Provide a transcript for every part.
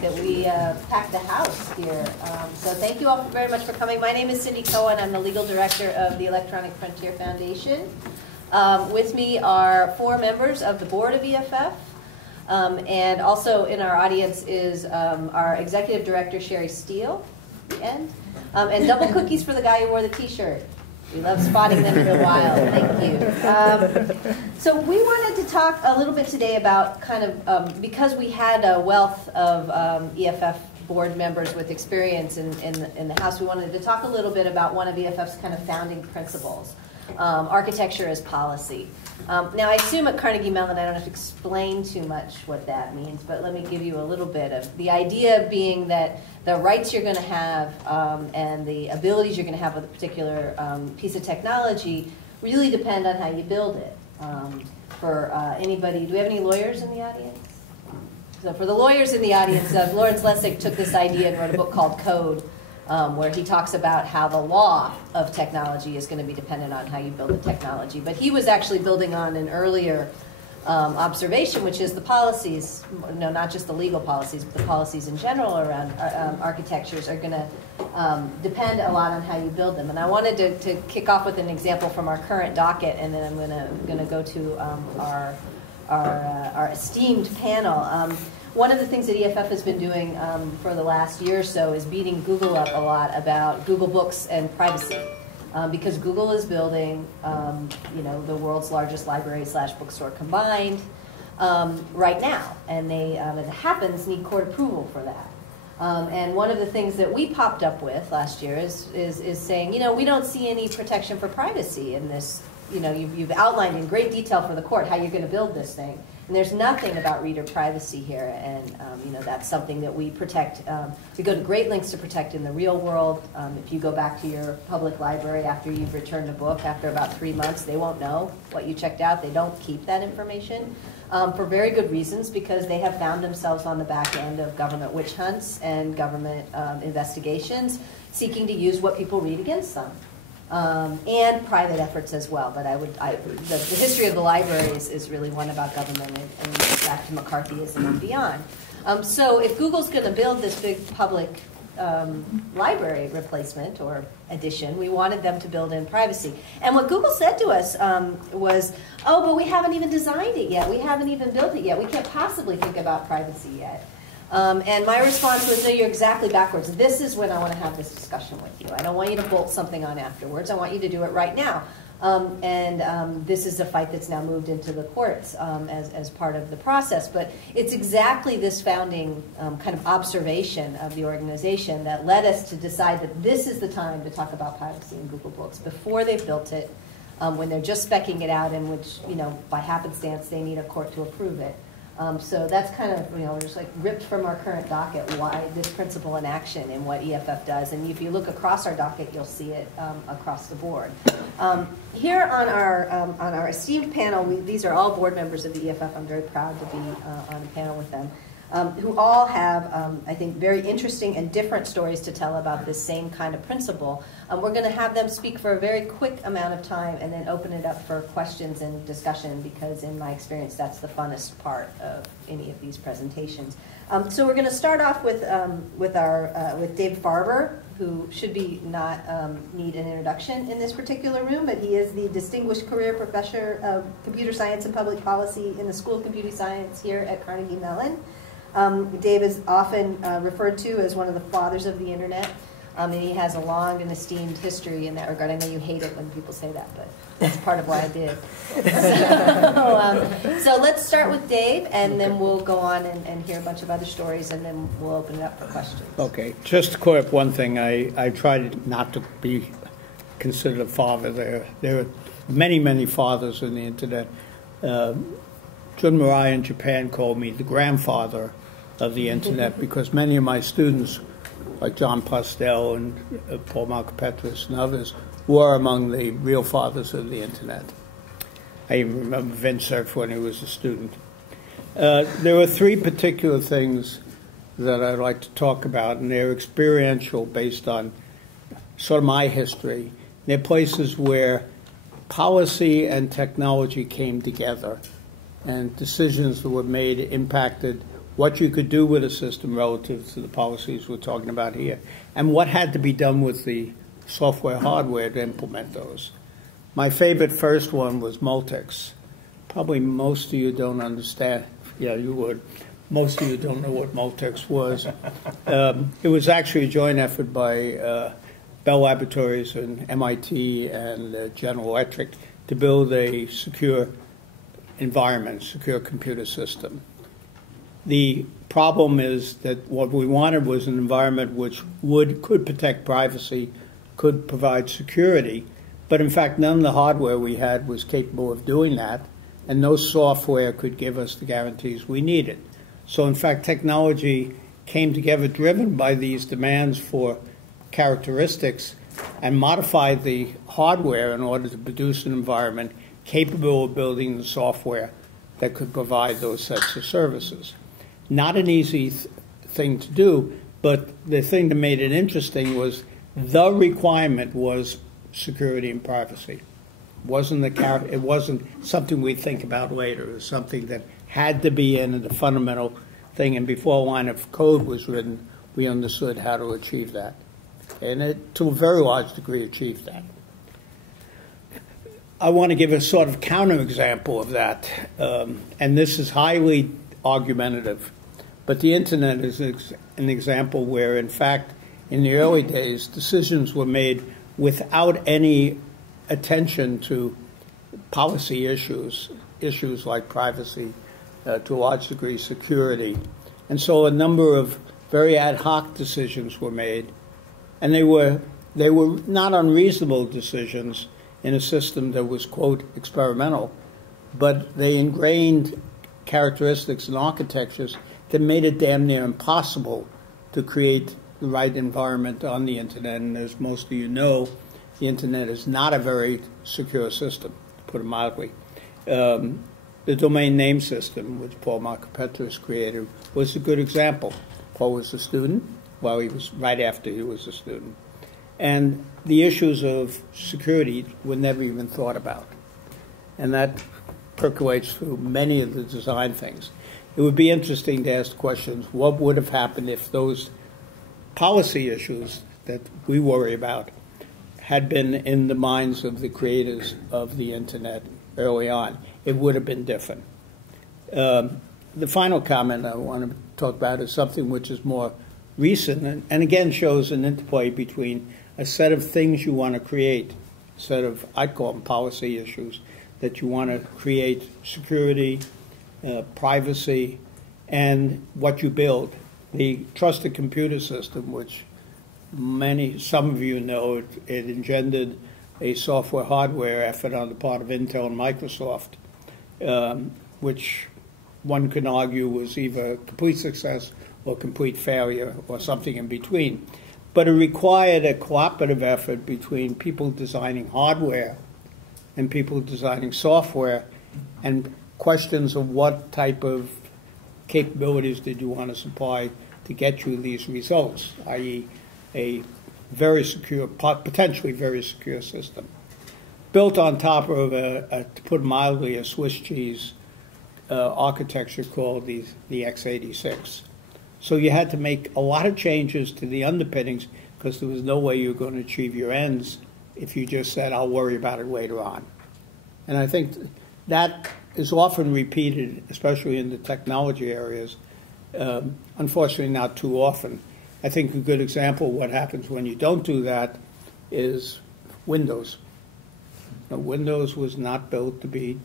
like that we packed the house here. So thank you all very much for coming. My name is Cindy Cohen. I'm the legal director of the Electronic Frontier Foundation. With me are 4 members of the board of EFF. And also in our audience is our executive director, Sherry Steele, the end. And double cookies for the guy who wore the t-shirt. We love spotting them in the wild. Thank you. So we wanted to talk a little bit today about kind of, because we had a wealth of EFF board members with experience in the House, we wanted to talk a little bit about one of EFF's kind of founding principles, architecture as policy. Now, I assume at Carnegie Mellon I don't have to explain too much what that means, but let me give you a little bit of the idea being that the rights you're going to have and the abilities you're going to have with a particular piece of technology really depend on how you build it. For anybody, do we have any lawyers in the audience? So for the lawyers in the audience, Lawrence Lessig took this idea and wrote a book called Code, where he talks about how the law of technology is going to be dependent on how you build the technology. But he was actually building on an earlier observation, which is the policies, no, not just the legal policies, but the policies in general around architectures are going to depend a lot on how you build them. And I wanted to kick off with an example from our current docket, and then I'm going to go to our esteemed panel. One of the things that EFF has been doing for the last year or so is beating Google up a lot about Google Books and privacy. Because Google is building, the world's largest library/bookstore combined right now, and they, as it happens, need court approval for that. And one of the things that we popped up with last year is saying, we don't see any protection for privacy in this. You've outlined in great detail for the court how you're going to build this thing. And there's nothing about reader privacy here, and that's something that we protect. We go to great lengths to protect in the real world. If you go back to your public library after you've returned a book, after about 3 months, they won't know what you checked out. They don't keep that information for very good reasons, because they have found themselves on the back end of government witch hunts and government investigations seeking to use what people read against them. And private efforts as well, but the history of the library is really one about government and back to McCarthyism and beyond. So if Google's going to build this big public library replacement or addition, we wanted them to build in privacy. And what Google said to us was, oh, but we haven't even designed it yet. We haven't even built it yet. We can't possibly think about privacy yet. And my response was, no, you're exactly backwards. This is when I want to have this discussion with you. I don't want you to bolt something on afterwards. I want you to do it right now. This is a fight that's now moved into the courts as part of the process. But it's exactly this founding kind of observation of the organization that led us to decide that this is the time to talk about privacy in Google Books before they've built it, when they're just speccing it out, in which, by happenstance, they need a court to approve it. So that's kind of, just like ripped from our current docket why this principle in action and what EFF does. And if you look across our docket, you'll see it across the board. Here on our esteemed panel, these are all board members of the EFF. I'm very proud to be on a panel with them, who all have, I think, very interesting and different stories to tell about this same kind of principle. We're going to have them speak for a very quick amount of time and then open it up for questions and discussion, because in my experience, that's the funnest part of any of these presentations. So we're going to start off with Dave Barber, who should be not need an introduction in this particular room, but he is the Distinguished Career Professor of Computer Science and Public Policy in the School of Computer Science here at Carnegie Mellon. Dave is often referred to as one of the fathers of the internet, and he has a long and esteemed history in that regard. I know you hate it when people say that, but that's part of why I did. So let's start with Dave, and then we'll go on and hear a bunch of other stories, and then we'll open it up for questions. Okay, just to clear up one thing, I tried not to be considered a father. There are many, many fathers in the internet. Jun Murai in Japan called me the grandfather of the internet, because many of my students, like John Postel and Paul Malkapetris and others, were among the real fathers of the internet. I even remember Vint Cerf when he was a student. There were 3 particular things that I'd like to talk about, and they're experiential, based on sort of my history. They're places where policy and technology came together, and decisions that were made impacted what you could do with a system relative to the policies we're talking about here, and what had to be done with the software hardware to implement those. My favorite first one was Multics. Probably most of you don't understand. Yeah, you would. Most of you don't know what Multics was. It was actually a joint effort by Bell Laboratories and MIT and General Electric to build a secure environment, secure computer system. The problem is that what we wanted was an environment which could protect privacy, could provide security, but in fact none of the hardware we had was capable of doing that, and no software could give us the guarantees we needed. So in fact technology came together driven by these demands for characteristics and modified the hardware in order to produce an environment capable of building the software that could provide those sets of services. Not an easy thing to do, but the thing that made it interesting was the requirement was security and privacy. It wasn't something we'd think about later. It was something that had to be in the fundamental thing, and before a line of code was written, we understood how to achieve that. And it, to a very large degree, achieved that. I want to give a sort of counterexample of that, and this is highly argumentative. But the Internet is an example where, in fact, in the early days, decisions were made without any attention to policy issues like privacy, to a large degree security. And so a number of very ad hoc decisions were made, and they were not unreasonable decisions in a system that was, quote, experimental, but they ingrained characteristics and architectures that made it damn near impossible to create the right environment on the Internet. And as most of you know, the Internet is not a very secure system, to put it mildly. The domain name system, which Paul Markopetris created, was a good example. Paul was a student, well, he was right after he was a student. And the issues of security were never even thought about. And that percolates through many of the design things. It would be interesting to ask questions, what would have happened if those policy issues that we worry about had been in the minds of the creators of the Internet early on? It would have been different. The final comment I want to talk about is something which is more recent and again shows an interplay between a set of things you want to create, a set of, I'd call them policy issues, that you want to create security, privacy, and what you build. The trusted computer system, which some of you know, it engendered a software hardware effort on the part of Intel and Microsoft, which one can argue was either complete success or complete failure or something in between. But it required a cooperative effort between people designing hardware and people designing software, and questions of what type of capabilities did you want to supply to get you these results, i.e. a very secure, potentially very secure system, built on top of, to put it mildly, a Swiss cheese architecture called the x86. So you had to make a lot of changes to the underpinnings because there was no way you were going to achieve your ends if you just said, I'll worry about it later on. And I think that is often repeated, especially in the technology areas, unfortunately not too often. I think a good example of what happens when you don't do that is Windows. Now, Windows was not built to be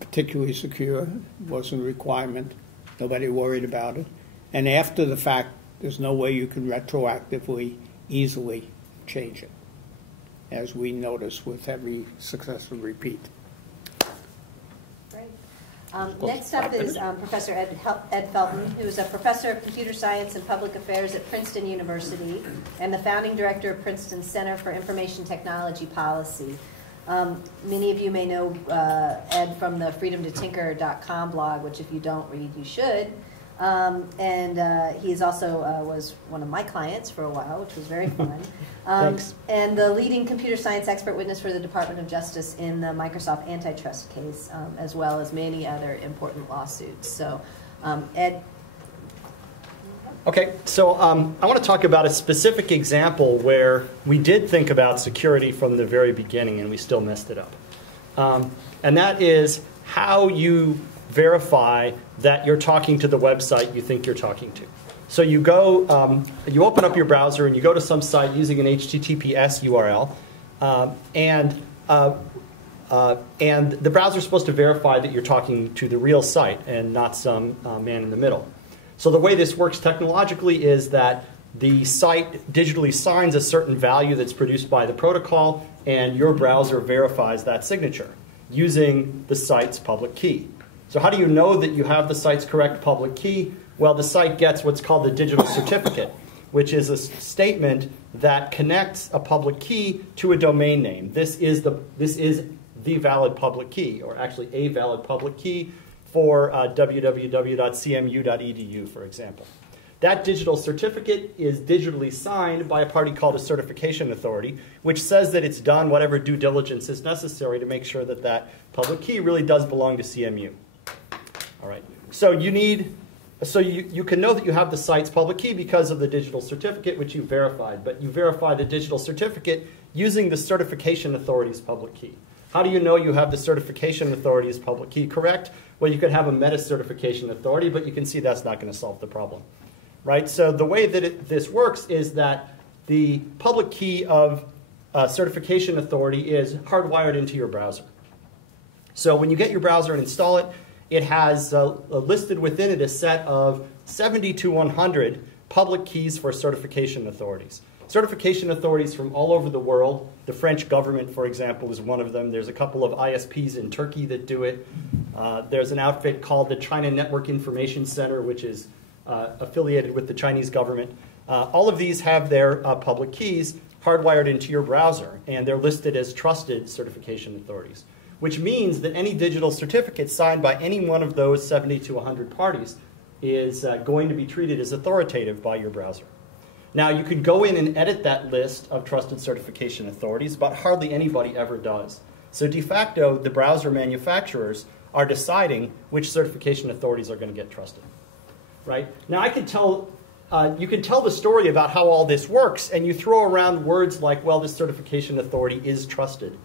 particularly secure. It wasn't a requirement. Nobody worried about it. And after the fact, there's no way you can retroactively, easily change it, as we notice with every successive repeat. Great. Next up is Professor Ed Felton, who is a professor of computer science and public affairs at Princeton University and the founding director of Princeton's Center for Information Technology Policy. Many of you may know Ed from the freedomtotinker.com blog, which if you don't read, you should. And he's also was one of my clients for a while, which was very fun. Thanks. And the leading computer science expert witness for the Department of Justice in the Microsoft antitrust case, as well as many other important lawsuits. So Ed? Okay, so I want to talk about a specific example where we did think about security from the very beginning and we still messed it up. And that is how you verify that you're talking to the website you think you're talking to. So you go, you open up your browser and you go to some site using an HTTPS URL, and the browser is supposed to verify that you're talking to the real site and not some man in the middle. So the way this works technologically is that the site digitally signs a certain value that's produced by the protocol, and your browser verifies that signature using the site's public key. So how do you know that you have the site's correct public key? Well, the site gets what's called the digital certificate, which is a statement that connects a public key to a domain name. This is the valid public key, or actually a valid public key for www.cmu.edu, for example. That digital certificate is digitally signed by a party called a certification authority, which says that it's done whatever due diligence is necessary to make sure that that public key really does belong to CMU. All right. So you can know that you have the site's public key because of the digital certificate, which you verified. But you verify the digital certificate using the certification authority's public key. How do you know you have the certification authority's public key correct? Well, you could have a meta-certification authority, but you can see that's not going to solve the problem. Right? So the way that this works is that the public key of a certification authority is hardwired into your browser. So when you get your browser and install it, it has listed within it a set of 70 to 100 public keys for certification authorities. Certification authorities from all over the world. The French government, for example, is one of them. There's a couple of ISPs in Turkey that do it. There's an outfit called the China Network Information Center, which is affiliated with the Chinese government. All of these have their public keys hardwired into your browser, and they're listed as trusted certification authorities, which means that any digital certificate signed by any one of those 70 to 100 parties is going to be treated as authoritative by your browser. Now, you could go in and edit that list of trusted certification authorities, but hardly anybody ever does. So de facto, the browser manufacturers are deciding which certification authorities are going to get trusted. Right? Now, I could tell, you can tell the story about how all this works, and you throw around words like, well, this certification authority is trusted,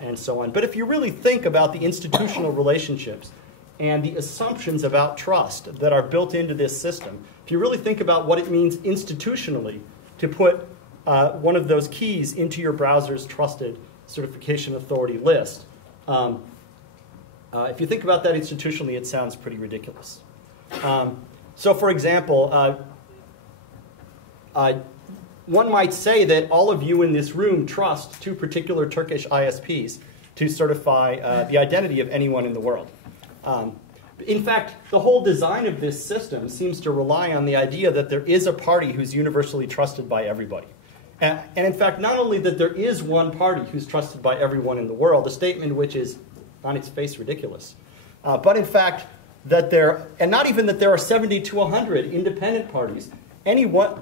and so on. But if you really think about the institutional relationships and the assumptions about trust that are built into this system, if you really think about what it means institutionally to put one of those keys into your browser's trusted certification authority list, if you think about that institutionally, it sounds pretty ridiculous. So for example, one might say that all of you in this room trust two particular Turkish ISPs to certify the identity of anyone in the world. In fact, the whole design of this system seems to rely on the idea that there is a party who's universally trusted by everybody. And in fact, not only that there is one party who's trusted by everyone in the world, a statement which is on its face ridiculous, but in fact, that there, and not even that there are 70 to 100 independent parties,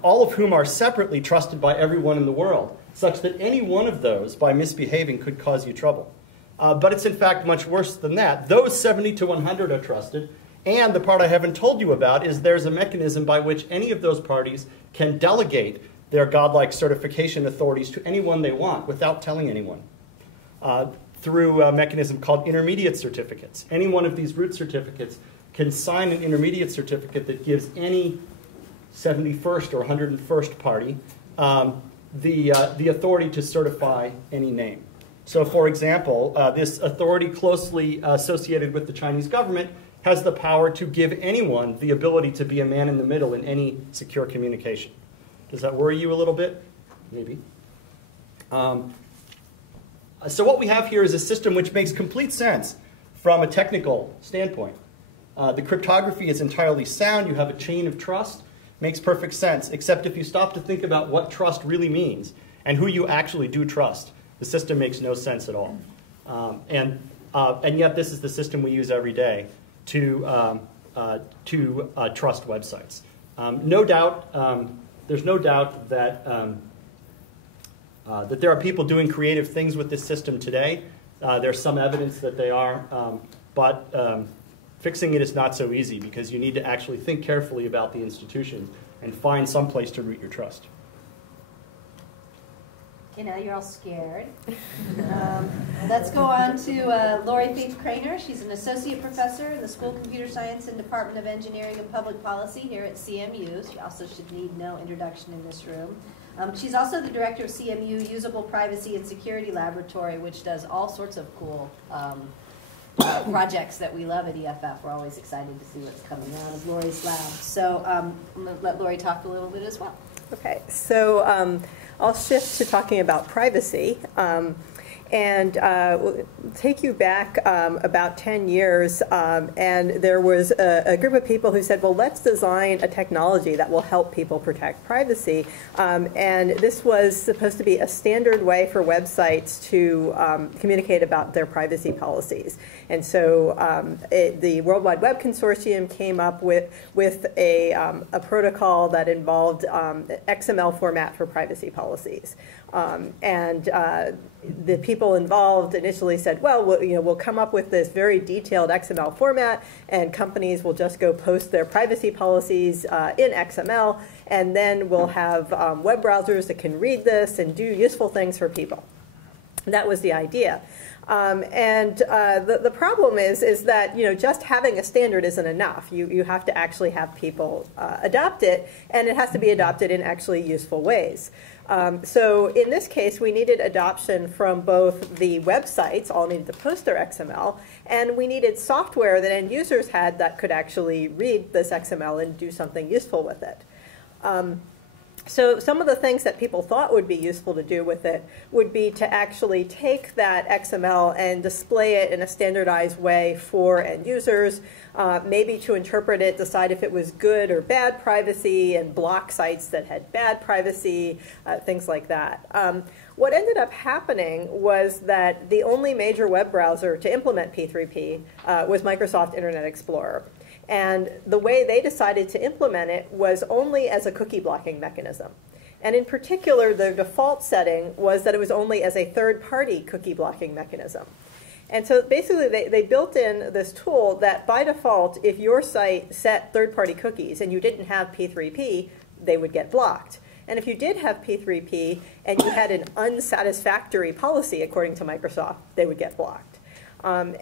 all of whom are separately trusted by everyone in the world, such that any one of those, by misbehaving, could cause you trouble. But it's in fact much worse than that. Those 70 to 100 are trusted, and the part I haven't told you about is there's a mechanism by which any of those parties can delegate their godlike certification authorities to anyone they want without telling anyone, through a mechanism called intermediate certificates. Any one of these root certificates can sign an intermediate certificate that gives any 71st or 101st party the authority to certify any name. So for example, this authority closely associated with the Chinese government has the power to give anyone the ability to be a man in the middle in any secure communication. Does that worry you a little bit? Maybe. So what we have here is a system which makes complete sense from a technical standpoint. The cryptography is entirely sound. You have a chain of trust. Makes perfect sense, except if you stop to think about what trust really means and who you actually do trust, the system makes no sense at all. And yet this is the system we use every day to trust websites. No doubt, there's no doubt that, that there are people doing creative things with this system today. There's some evidence that they are, but Fixing it is not so easy because you need to actually think carefully about the institution and find some place to root your trust. Okay, now you're all scared. Let's go on to Laurie B Craner. She's an associate professor in the School of Computer Science and Department of Engineering and Public Policy here at CMU. She also should need no introduction in this room. She's also the director of CMU Usable Privacy and Security Laboratory, which does all sorts of cool projects that we love at EFF. We're always excited to see what's coming out of Laurie's lab. So I'm going to let Laurie talk a little bit as well. Okay, so I'll shift to talking about privacy. And we'll take you back about 10 years, and there was a group of people who said, well, let's design a technology that will help people protect privacy. And this was supposed to be a standard way for websites to communicate about their privacy policies. And so the World Wide Web Consortium came up with a protocol that involved XML format for privacy policies. The people involved initially said, well, we'll come up with this very detailed XML format, and companies will just go post their privacy policies in XML, and then we'll have web browsers that can read this and do useful things for people. That was the idea. The problem is that just having a standard isn't enough. You have to actually have people adopt it, and it has to be adopted in actually useful ways. So in this case, we needed adoption from both the websites, all needed to post their XML, and we needed software that end users had that could actually read this XML and do something useful with it. So some of the things that people thought would be useful to do with it would be to actually take that XML and display it in a standardized way for end users, maybe to interpret it, decide if it was good or bad privacy, and block sites that had bad privacy, things like that. What ended up happening was that the only major web browser to implement P3P was Microsoft Internet Explorer. And the way they decided to implement it was only as a cookie blocking mechanism. And in particular, the default setting was that it was only as a third-party cookie blocking mechanism. And so basically, they built in this tool that by default, if your site set third-party cookies and you didn't have P3P, they would get blocked. And if you did have P3P and you had an unsatisfactory policy, according to Microsoft, they would get blocked. So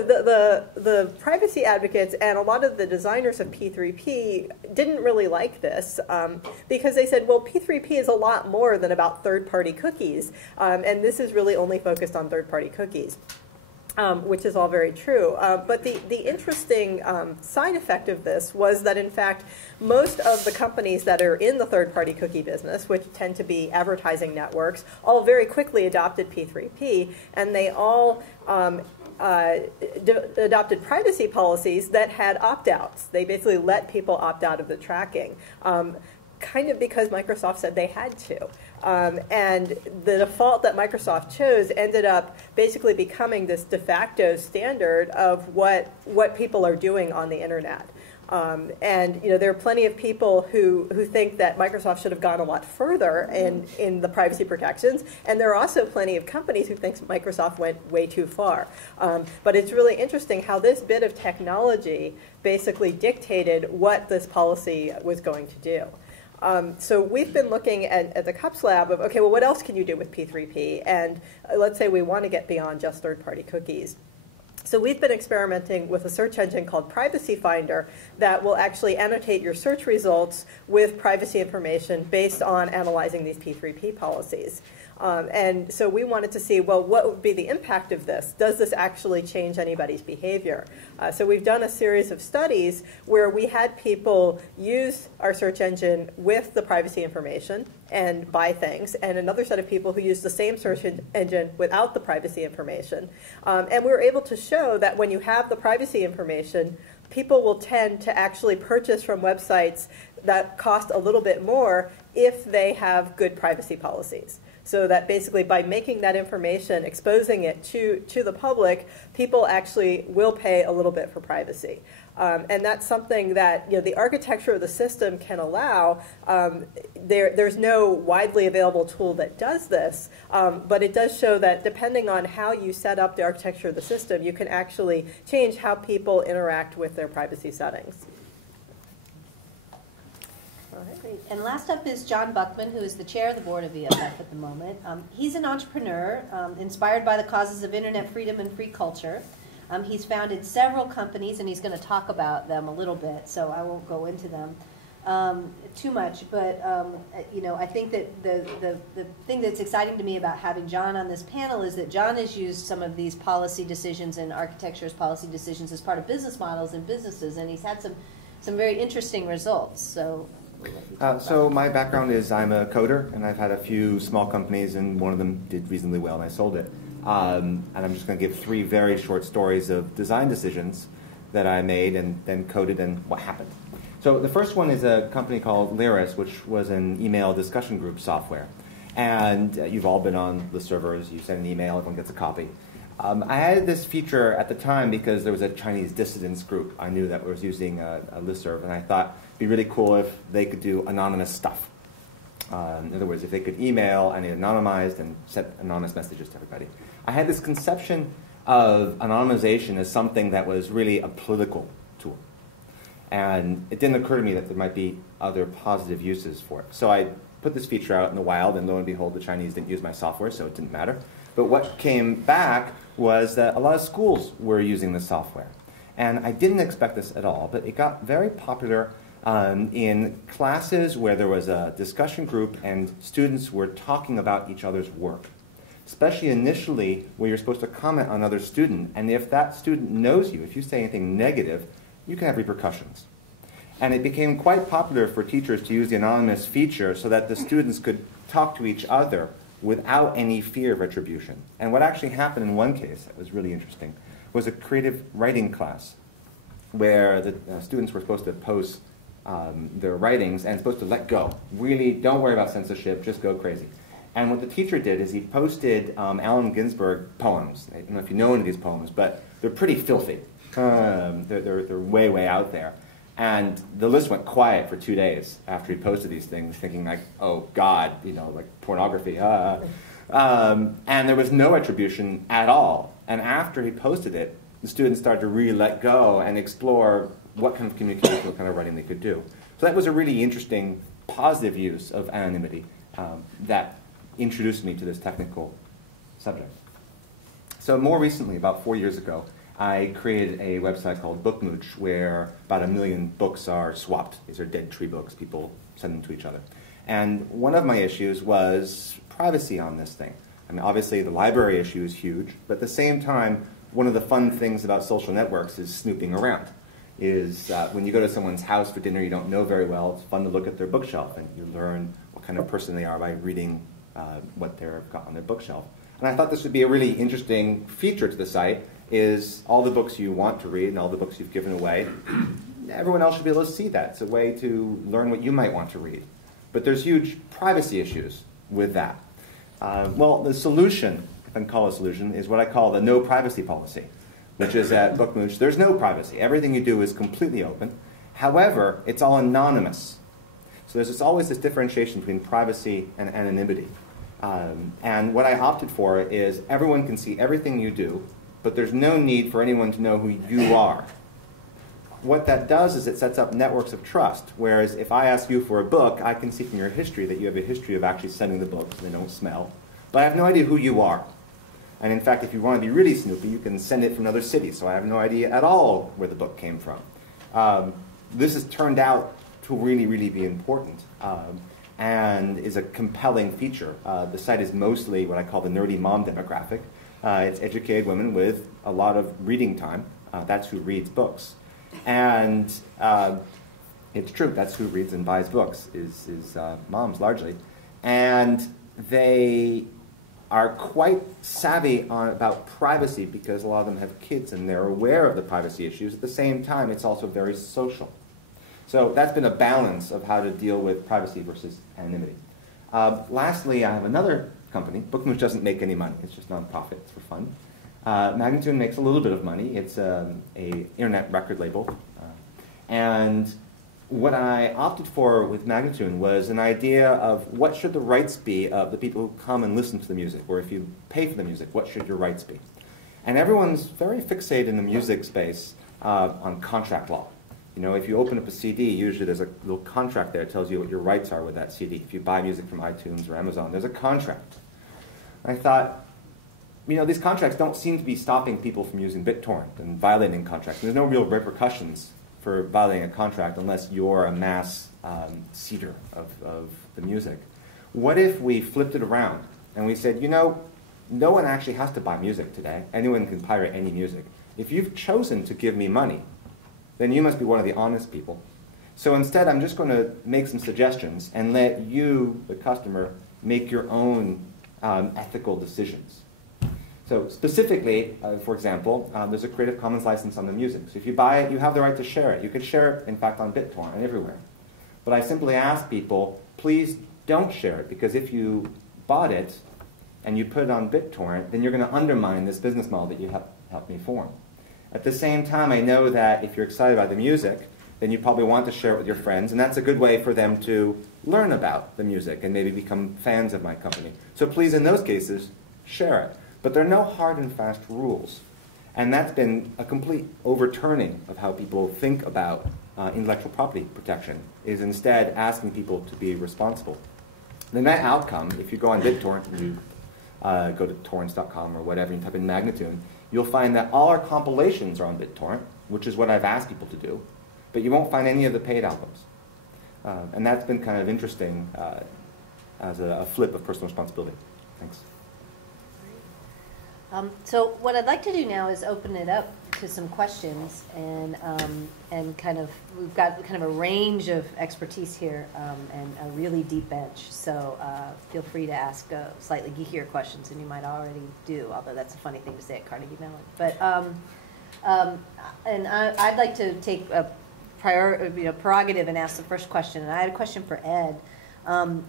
the privacy advocates and a lot of the designers of P3P didn't really like this because they said, well, P3P is a lot more than about third-party cookies, and this is really only focused on third-party cookies. Which is all very true. But the interesting side effect of this was that, in fact, most of the companies that are in the third-party cookie business, which tend to be advertising networks, all very quickly adopted P3P, and they all adopted privacy policies that had opt-outs. They basically let people opt out of the tracking. Kind of because Microsoft said they had to. And the default that Microsoft chose ended up basically becoming this de facto standard of what people are doing on the internet. And there are plenty of people who think that Microsoft should have gone a lot further in the privacy protections, and there are also plenty of companies who think Microsoft went way too far. But it's really interesting how this bit of technology basically dictated what this policy was going to do. So we've been looking at the CUPS lab of, okay, well, what else can you do with P3P? And let's say we want to get beyond just third-party cookies. So we've been experimenting with a search engine called Privacy Finder that will actually annotate your search results with privacy information based on analyzing these P3P policies. And so we wanted to see, well, what would be the impact of this? Does this actually change anybody's behavior? So we've done a series of studies where we had people use our search engine with the privacy information and buy things, and another set of people who use the same search engine without the privacy information. And we were able to show that when you have the privacy information, people will tend to actually purchase from websites that cost a little bit more if they have good privacy policies. So that basically by making that information, exposing it to the public, people actually will pay a little bit for privacy. And that's something that the architecture of the system can allow. There's no widely available tool that does this, but it does show that depending on how you set up the architecture of the system, you can actually change how people interact with their privacy settings. All right. Great. And last up is John Buckman, who is the chair of the board of EFF at the moment. He's an entrepreneur inspired by the causes of internet freedom and free culture. He's founded several companies, and he's going to talk about them a little bit, so I won't go into them too much. But I think that the thing that's exciting to me about having John on this panel is that John has used some of these policy decisions and architecture as policy decisions as part of business models in businesses, and he's had some very interesting results. So my background is I'm a coder, and I've had a few small companies, and one of them did reasonably well, and I sold it. And I'm just going to give 3 very short stories of design decisions that I made and then coded and what happened. So the first one is a company called Lyris, which was an email discussion group software. And you've all been on the servers. You send an email, everyone gets a copy. I added this feature at the time because there was a Chinese dissidents group I knew that was using a listserv, and I thought it'd be really cool if they could do anonymous stuff. In other words, if they could email and it anonymized and sent anonymous messages to everybody. I had this conception of anonymization as something that was really a political tool. And it didn't occur to me that there might be other positive uses for it. So I put this feature out in the wild, and lo and behold, the Chinese didn't use my software, so it didn't matter. But what came back was that a lot of schools were using the software. And I didn't expect this at all, but it got very popular in classes where there was a discussion group and students were talking about each other's work. Especially initially where you're supposed to comment on another student, and if that student knows you, if you say anything negative, you can have repercussions. And it became quite popular for teachers to use the anonymous feature so that the students could talk to each other without any fear of retribution. And what actually happened in one case that was really interesting was a creative writing class where the students were supposed to post their writings and supposed to let go. Really, don't worry about censorship, just go crazy. And what the teacher did is he posted Allen Ginsberg poems. I don't know if you know any of these poems, but they're pretty filthy. They're way, way out there. And the list went quiet for 2 days after he posted these things, thinking like, oh God, like pornography. And there was no attribution at all. And after he posted it, the students started to really let go and explore what kind of communication, what kind of writing they could do. So that was a really interesting, positive use of anonymity that introduced me to this technical subject. So more recently, about 4 years ago, I created a website called BookMooch where about 1 million books are swapped. These are dead tree books. People send them to each other. And one of my issues was privacy on this thing. I mean, obviously the library issue is huge, but at the same time, one of the fun things about social networks is snooping around. When you go to someone's house for dinner you don't know very well, it's fun to look at their bookshelf and you learn what kind of person they are by reading what they've got on their bookshelf. And I thought this would be a really interesting feature to the site, is all the books you want to read and all the books you've given away, everyone else should be able to see that. It's a way to learn what you might want to read. But there's huge privacy issues with that. Well, the solution, if I can call it a solution, is what I call the no privacy policy, which is at BookMooch, there's no privacy. Everything you do is completely open. However, it's all anonymous. So there's always this differentiation between privacy and anonymity. And what I opted for is everyone can see everything you do, but there's no need for anyone to know who you are. What that does is it sets up networks of trust, whereas if I ask you for a book, I can see from your history that you have a history of actually sending the books, and they don't smell. But I have no idea who you are. And in fact, if you want to be really snoopy, you can send it from another city, so I have no idea at all where the book came from. This has turned out to really, really be important and is a compelling feature. The site is mostly what I call the nerdy mom demographic. It's educated women with a lot of reading time. That's who reads books. And it's true, that's who reads and buys books, is moms largely. And they are quite savvy about privacy because a lot of them have kids and they're aware of the privacy issues. At the same time, it's also very social. So that's been a balance of how to deal with privacy versus anonymity. Lastly, I have another company. BookMooch doesn't make any money. It's just nonprofit. It's for fun. Magnitude makes a little bit of money. It's an internet record label. And what I opted for with Magnatune was an idea of what should the rights be of the people who come and listen to the music, or if you pay for the music, what should your rights be? And everyone's very fixated in the music space on contract law. You know, if you open up a CD, usually there's a little contract there that tells you what your rights are with that CD. If you buy music from iTunes or Amazon, there's a contract. And I thought, you know, these contracts don't seem to be stopping people from using BitTorrent and violating contracts. There's no real repercussions for violating a contract unless you're a mass seeder of the music. What if we flipped it around and we said, you know, no one actually has to buy music today. Anyone can pirate any music. If you've chosen to give me money, then you must be one of the honest people. So instead, I'm just going to make some suggestions and let you, the customer, make your own ethical decisions. So specifically, for example, there's a Creative Commons license on the music. So if you buy it, you have the right to share it. You could share it, in fact, on BitTorrent and everywhere. But I simply ask people, please don't share it, because if you bought it and you put it on BitTorrent, then you're going to undermine this business model that you helped me form. At the same time, I know that if you're excited about the music, then you probably want to share it with your friends, and that's a good way for them to learn about the music and maybe become fans of my company. So please, in those cases, share it. But there are no hard and fast rules. And that's been a complete overturning of how people think about intellectual property protection, is instead asking people to be responsible. The net outcome, if you go on BitTorrent and you go to torrents.com or whatever and type in Magnatune, you'll find that all our compilations are on BitTorrent, which is what I've asked people to do, but you won't find any of the paid albums. And that's been kind of interesting as a flip of personal responsibility. Thanks. So what I'd like to do now is open it up to some questions, and kind of, we've got kind of a range of expertise here, and a really deep bench. So feel free to ask slightly geekier questions than you might already do, although that's a funny thing to say at Carnegie Mellon. But and I'd like to take a prerogative and ask the first question. And I had a question for Ed,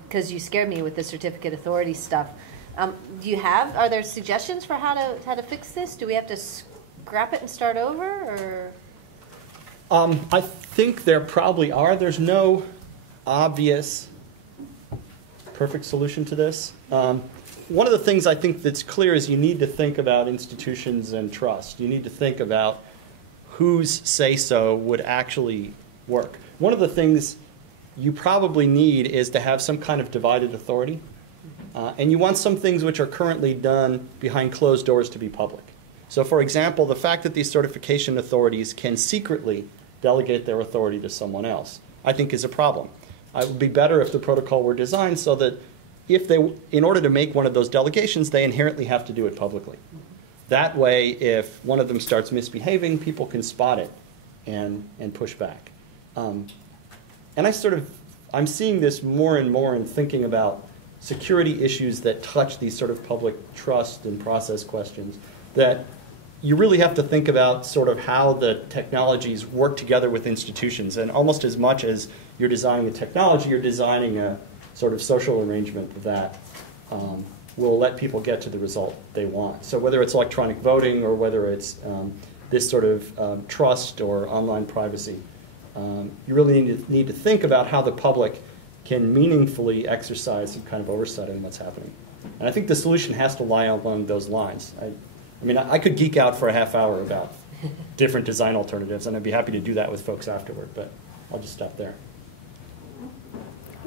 because you scared me with the certificate authority stuff. Are there suggestions for how to fix this? Do we have to scrap it and start over, or? I think there probably are. There's no obvious perfect solution to this. One of the things I think that's clear is you need to think about institutions and trust. You need to think about whose say-so would actually work. One of the things you probably need is to have some kind of divided authority. And you want some things which are currently done behind closed doors to be public. So for example, the fact that these certification authorities can secretly delegate their authority to someone else, I think is a problem. It would be better if the protocol were designed so that in order to make one of those delegations, they inherently have to do it publicly. That way, if one of them starts misbehaving, people can spot it and push back. And I'm seeing this more and more in thinking about security issues that touch these sort of public trust and process questions, that you really have to think about sort of how the technologies work together with institutions. And almost as much as you're designing a technology, you're designing a sort of social arrangement that will let people get to the result they want. So whether it's electronic voting or whether it's this sort of trust or online privacy, you really need to think about how the public can meaningfully exercise some kind of oversight on what's happening. And I think the solution has to lie along those lines. I mean, I could geek out for a half hour about different design alternatives, and I'd be happy to do that with folks afterward, but I'll just stop there.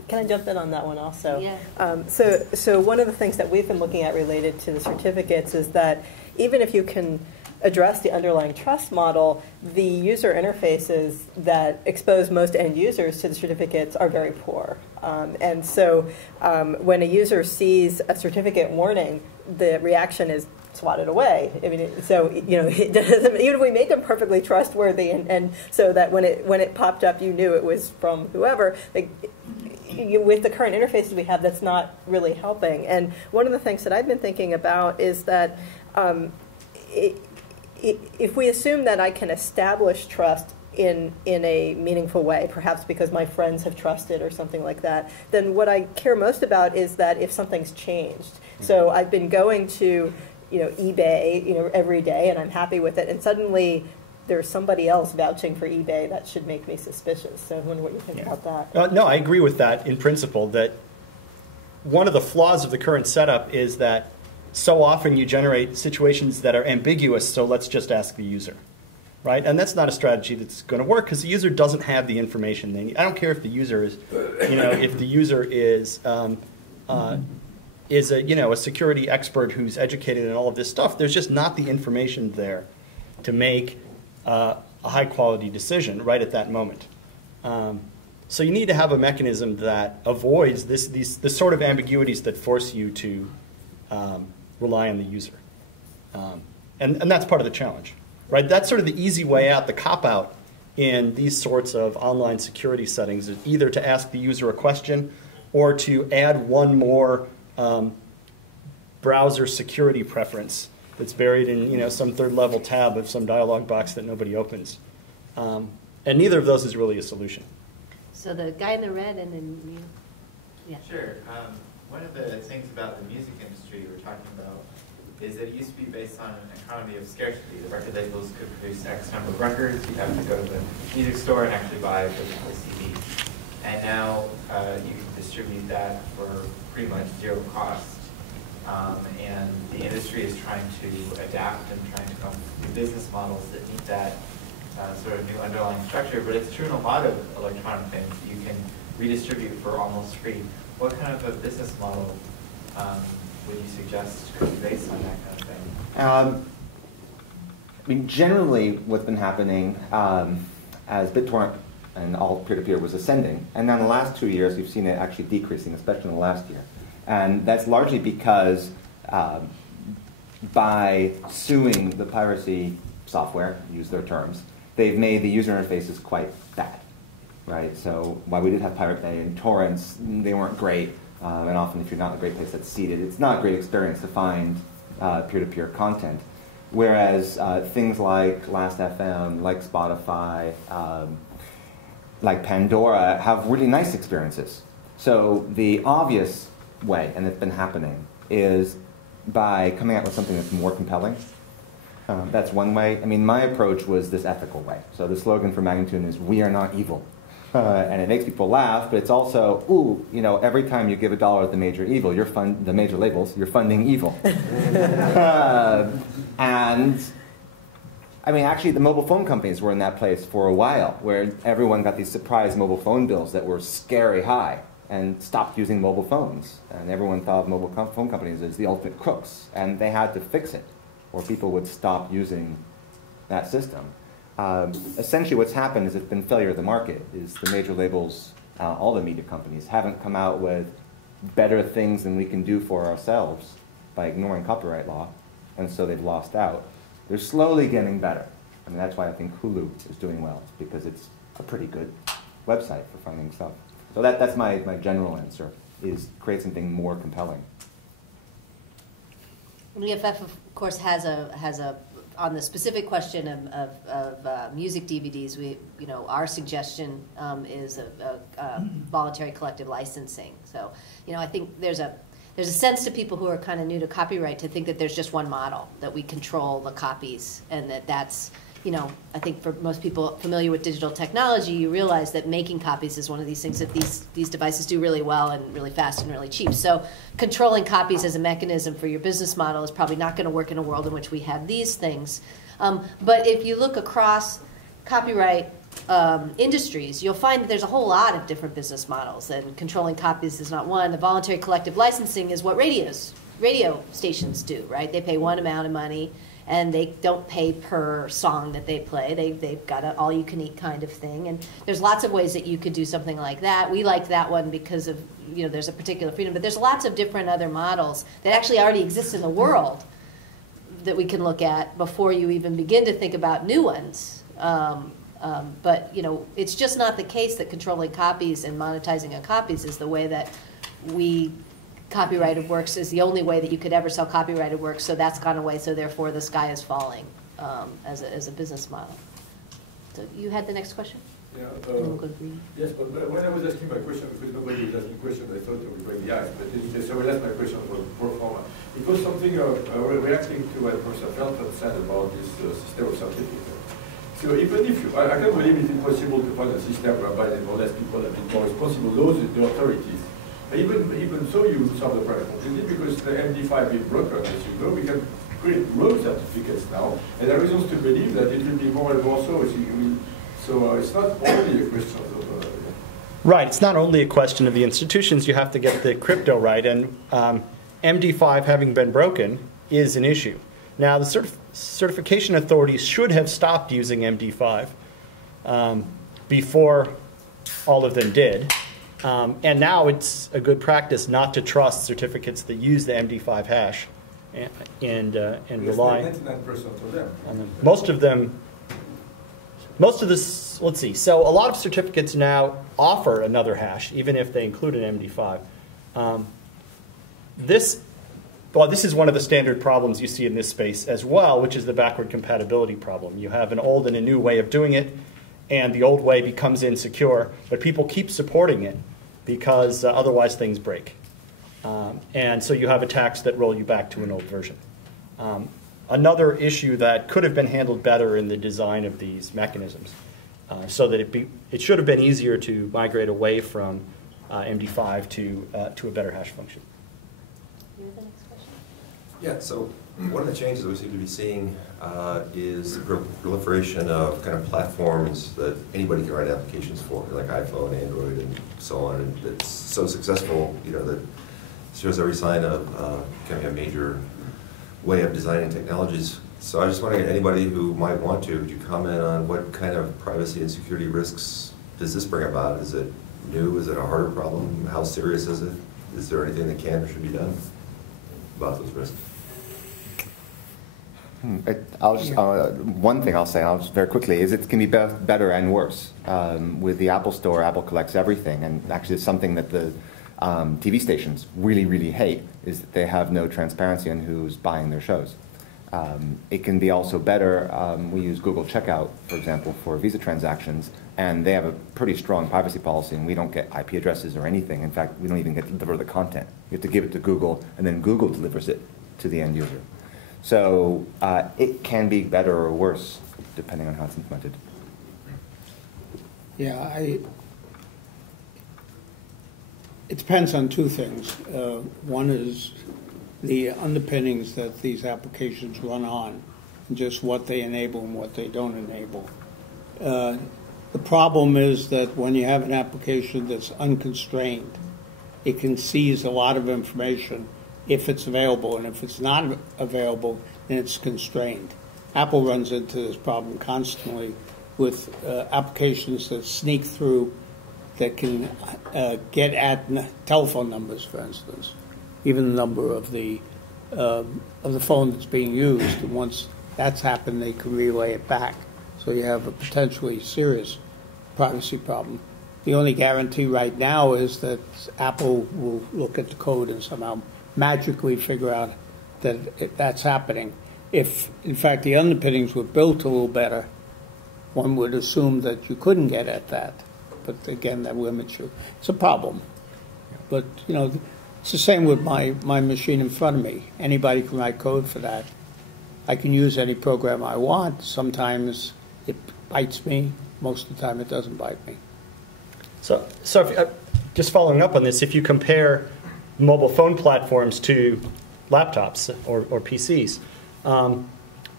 Can I jump in on that one also? Yeah. So one of the things that we've been looking at related to the certificates is that even if you can address the underlying trust model, the user interfaces that expose most end users to the certificates are very poor. And so when a user sees a certificate warning, the reaction is swatted away. I mean, so it doesn't, even if we make them perfectly trustworthy, and so that when it popped up, you knew it was from whoever. With the current interfaces we have, that's not really helping. And one of the things that I've been thinking about is that if we assume that I can establish trust in a meaningful way, perhaps because my friends have trusted or something like that, then what I care most about is that if something's changed. So I've been going to eBay every day, and I'm happy with it, and suddenly there's somebody else vouching for eBay, that should make me suspicious. So I wonder what you think about that. No, I agree with that in principle, that one of the flaws of the current setup is that so often you generate situations that are ambiguous, so let's just ask the user, right? And that's not a strategy that's going to work because the user doesn't have the information they need. I don't care if the user is, if the user is a security expert who's educated in all of this stuff. There's just not the information there to make a high quality decision right at that moment. So you need to have a mechanism that avoids the sort of ambiguities that force you to rely on the user. And that's part of the challenge, right? That's sort of the easy way out, the cop-out in these sorts of online security settings is either to ask the user a question or to add one more browser security preference that's buried in some third-level tab of some dialog box that nobody opens. And neither of those is really a solution. So the guy in the red and then you. Yeah. Sure. One of the things about the music industry we're talking about is that it used to be based on an economy of scarcity. The record labels could produce X number of records. You'd have to go to the music store and actually buy a physical CD. And now you can distribute that for pretty much zero cost. And the industry is trying to adapt and trying to come up with new business models that meet that sort of new underlying structure. But it's true in a lot of electronic things. You can redistribute for almost free. What kind of a business model would you suggest could be based on that kind of thing? I mean, generally what's been happening as BitTorrent and all peer-to-peer was ascending, and now in the last 2 years we've seen it actually decreasing, especially in the last year. And that's largely because by suing the piracy software, use their terms, they've made the user interfaces quite bad, right? So while we did have Pirate Bay and torrents, they weren't great. And often if you're not in a great place that's seeded, it's not a great experience to find peer-to-peer content. Whereas things like Last.fm, like Spotify, like Pandora have really nice experiences. So the obvious way, and it's been happening, is by coming out with something that's more compelling. That's one way. I mean, my approach was this ethical way. So the slogan for Magnitude is, "We are not evil." And it makes people laugh, but it's also, ooh, every time you give $1 to the major evil, the major labels, you're funding evil. And I mean, actually, the mobile phone companies were in that place for a while, where everyone got these surprise mobile phone bills that were scary high and stopped using mobile phones. And everyone thought of mobile phone companies as the ultimate crooks, and they had to fix it, or people would stop using that system. Essentially what's happened is it's been failure of the market, is the major labels, all the media companies, haven't come out with better things than we can do for ourselves by ignoring copyright law, and so they've lost out. They're slowly getting better. I mean, that's why I think Hulu is doing well, because it's a pretty good website for finding stuff. So that's my general answer, is create something more compelling. EFF, of course, has a on the specific question of music DVDs. Our suggestion is a voluntary collective licensing. So, I think there's a sense to people who are kind of new to copyright to think that there's just one model, that we control the copies, and that's, I think for most people familiar with digital technology, you realize that making copies is one of these things that these devices do really well and really fast and really cheap. So controlling copies as a mechanism for your business model is probably not going to work in a world in which we have these things. But if you look across copyright industries, you'll find that there's a whole lot of different business models, and controlling copies is not one. The voluntary collective licensing is what radio stations do, right? They pay one amount of money, and they don't pay per song that they play. They've got an all-you-can-eat kind of thing, and there's lots of ways that you could do something like that. We like that one because of, there's a particular freedom, but there's lots of different other models that actually already exist in the world that we can look at before you even begin to think about new ones. But it's just not the case that controlling copies and monetizing on copies is the way that copyrighted works is the only way that you could ever sell copyrighted works. So that's gone away. So therefore, the sky is falling as a business model. So you had the next question? Yeah. And then we'll go to Green. Yes, but when I was asking my question, because nobody was asking questions, I thought everybody asked. But so I asked my question for pro forma. It was something reacting to what Professor Felton said about this system of certificate. So even if you, I can't believe it's impossible to find a system whereby there are less people that are more responsible, those are the authorities. Even so, you solve the problem completely because the MD5 is broken, as you know. We can create rogue certificates now, and there are reasons to believe that it will be more and more so. So it's not only a question of... Right, it's not only a question of the institutions, you have to get the crypto right, and MD5 having been broken is an issue. Now, the certification authorities should have stopped using MD5 before all of them did. And now it's a good practice not to trust certificates that use the MD5 hash and rely 99% of them. on them. Most of this, let's see, so a lot of certificates now offer another hash, even if they include an MD5. This is one of the standard problems you see in this space as well, which is the backward compatibility problem. You have an old and a new way of doing it, and the old way becomes insecure, but people keep supporting it because otherwise things break. And so you have attacks that roll you back to an old version. Another issue that could have been handled better in the design of these mechanisms, so that it should have been easier to migrate away from MD5 to a better hash function. Yeah, so one of the changes we seem to be seeing is the proliferation of kind of platforms that anybody can write applications for, like iPhone, Android, and so on. And it's so successful, you know, that it shows every sign of kind of a major way of designing technologies. So I just wondering, anybody who might want to, would you comment on what kind of privacy and security risks does this bring about? Is it new? Is it a harder problem? How serious is it? Is there anything that can or should be done about those risks? I'll just, one thing I'll say, very quickly, is it can be better and worse. With the Apple Store, Apple collects everything, and actually it's something that the TV stations really, really hate, is that they have no transparency on who's buying their shows. It can be also better. We use Google Checkout, for example, for Visa transactions, and they have a pretty strong privacy policy, and we don't get IP addresses or anything. In fact, we don't even get to deliver the content. You have to give it to Google, and then Google delivers it to the end user. So it can be better or worse, depending on how it's implemented. Yeah, it depends on two things. One is the underpinnings that these applications run on, and just what they enable and what they don't enable. The problem is that when you have an application that's unconstrained, it can seize a lot of information if it's available, and if it's not available, then it's constrained. Apple runs into this problem constantly with applications that sneak through that can get at telephone numbers, for instance, even the number of the phone that's being used. And once that's happened, they can relay it back. So you have a potentially serious privacy problem. The only guarantee right now is that Apple will look at the code and somehow magically figure out that that's happening. If, in fact, the underpinnings were built a little better, one would assume that you couldn't get at that. But again, that limits you. It's a problem. But, you know, it's the same with my machine in front of me. Anybody can write code for that. I can use any program I want. Sometimes it bites me. Most of the time it doesn't bite me. So if, just following up on this, if you compare mobile phone platforms to laptops or PCs,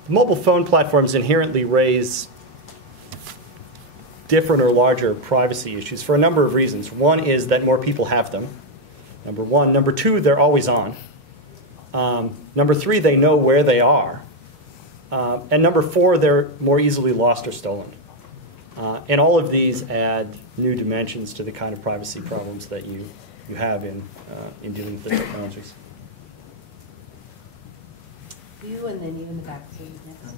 mobile phone platforms inherently raise different or larger privacy issues for a number of reasons. One is that more people have them, number one. Number two, they're always on. Number three, they know where they are. And number four, they're more easily lost or stolen. And all of these add new dimensions to the kind of privacy problems that you have in dealing with the technologies. You and then you in the back, please, next.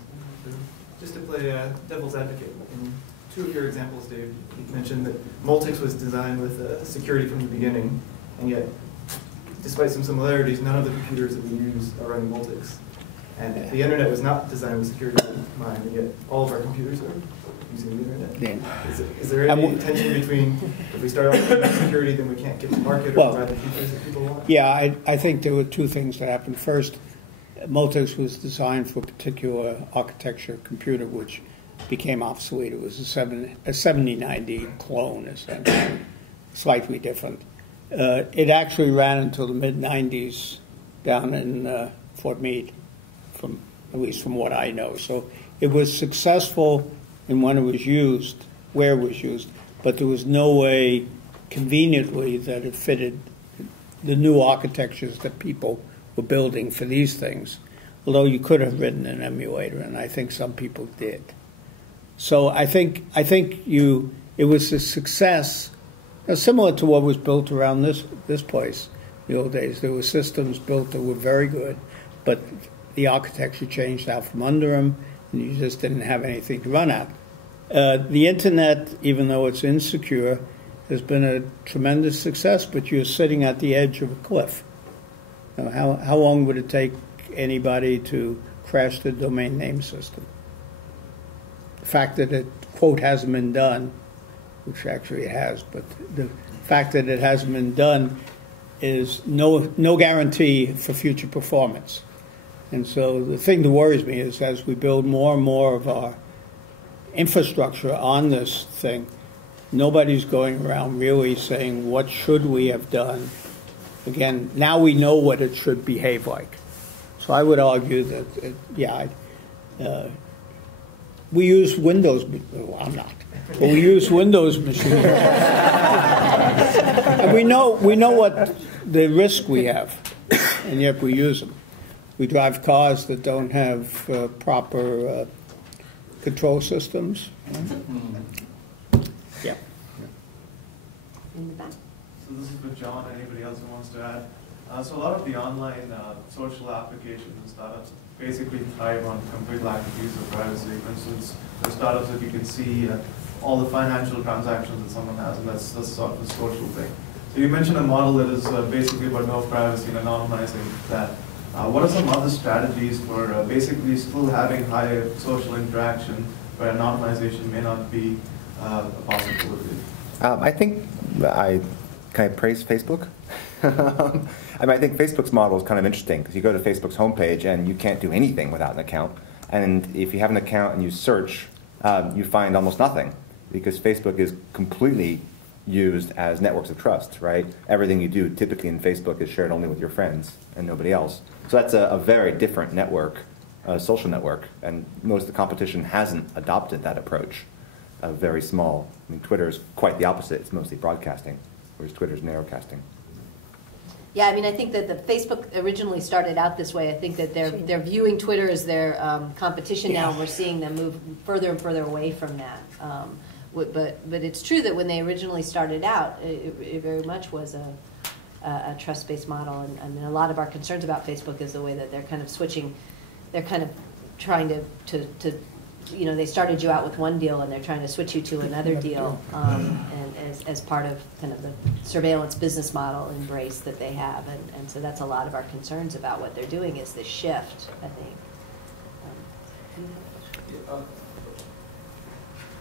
Just to play devil's advocate, in two of your examples, Dave, you mentioned that Multics was designed with security from the beginning, and yet, despite some similarities, none of the computers that we use are running Multics. And the internet was not designed with security in mind, and yet all of our computers are using the internet. Yeah. Is there any tension between, if we start off with security, then we can't get to market or provide the features that people want? Yeah, I think there were two things that happened. First, Multics was designed for a particular architecture computer, which became obsolete. It was a 7090 clone, essentially, slightly different. It actually ran until the mid-90s down in Fort Meade, at least from what I know. So it was successful in when it was used, where it was used, but there was no way conveniently that it fitted the new architectures that people were building for these things, although you could have written an emulator, and I think some people did. So I think it was a success, similar to what was built around this place in the old days. There were systems built that were very good, but the architecture changed out from under them, and you just didn't have anything to run at. The internet, even though it's insecure, has been a tremendous success, but you're sitting at the edge of a cliff. How long would it take anybody to crash the domain name system? The fact that it, quote, hasn't been done, which actually it has, but the fact that it hasn't been done is no guarantee for future performance. And so the thing that worries me is as we build more and more of our infrastructure on this thing, nobody's going around really saying, what should we have done? Again, now we know what it should behave like. So I would argue that, we use Windows, well, I'm not, but we use Windows machines. And we know what the risk we have, and yet we use them. We drive cars that don't have proper control systems. Yeah. In the back. So this is for John, anybody else who wants to add. So a lot of the online social applications and startups basically thrive on complete lack of use of privacy. For instance, the startups that you can see all the financial transactions that someone has, and that's sort of a social thing. So you mentioned a model that is basically about no privacy and anonymizing that. What are some other strategies for basically still having high social interaction where anonymization may not be a possibility? I think can I praise Facebook? I think Facebook's model is kind of interesting because you go to Facebook's homepage and you can't do anything without an account. And if you have an account and you search, you find almost nothing because Facebook is completely used as networks of trust, right? Everything you do typically in Facebook is shared only with your friends and nobody else. So that's a very different network, social network, and most of the competition hasn't adopted that approach. Very small. I mean, Twitter is quite the opposite. It's mostly broadcasting, whereas Twitter is narrowcasting. Yeah, I mean, I think that the Facebook originally started out this way. I think that they're viewing Twitter as their competition now, and we're seeing them move further and further away from that. But it's true that when they originally started out, it very much was a trust-based model. And I mean, a lot of our concerns about Facebook is the way that they're kind of switching. They're kind of trying to they started you out with one deal and they're trying to switch you to another deal, and as part of kind of the surveillance business model embrace that they have, and so that's a lot of our concerns about what they're doing is this shift, I think.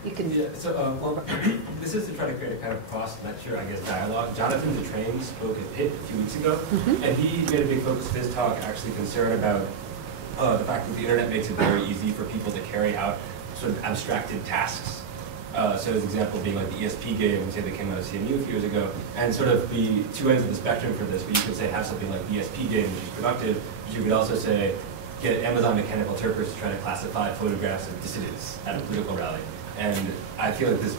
You can. Yeah, so this is to try to create a kind of cross-lecture, I guess, dialogue. Jonathan DeTrain spoke at HIT a few weeks ago, and he made a big focus of his talk actually concerned about the fact that the internet makes it very easy for people to carry out sort of abstracted tasks. So his example being like the ESP game, say that came out of CMU a few years ago, and sort of the two ends of the spectrum for this, but you could say have something like the ESP game, which is productive, but you could also say get Amazon Mechanical Turkers to try to classify photographs of dissidents at a political rally. And I feel like this